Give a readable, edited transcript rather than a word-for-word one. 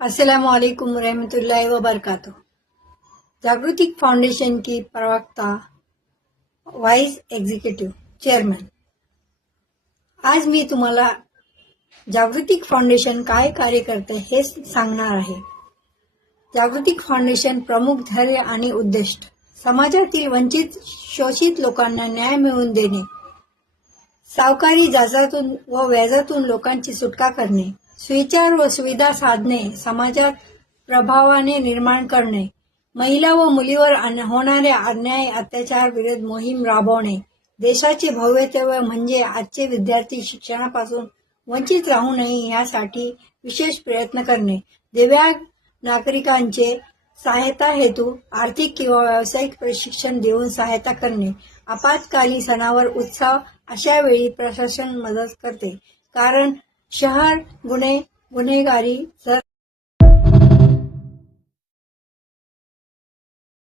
अस्सलामुअलैकुम रहमतुल्लाहि व बरकातुहू। जागृति फाउंडेशन की प्रवक्ता, वाइस एग्जीक्यूटिव चेअरमन। आज मी तुम्हाला जागृतिक फाउंडेशन काय कार्य करते हे सांगणार आहे। जागृतिक फाउंडेशन प्रमुख ध्येय आणि उद्दिष्ट: समाजातील वंचित शोषित लोकांना न्याय मिळवून देणे, सावकारी जाचातून व व्याजातून लोकांची सुटका करणे, सुविचार व सुविधा साधने समाजात प्रभावाने निर्माण करणे, महिला व मुलीवर होणाऱ्या अन्याय अत्याचार विरुद्ध मोहीम राबवणे, देशाचे भवितव्य म्हणजे आजचे विद्यार्थी शिक्षणापासून वंचित राहू नये यासाठी विशेष प्रयत्न करणे, दिव्यांग नागरिकांचे सहायता हेतू आर्थिक किंवा व्यावसायिक प्रशिक्षण देऊन सहायता करणे, आपत्कालीन सणावर उत्सव अशा वेळी प्रशासन मदत करते, कारण शहर गुन्हेगारी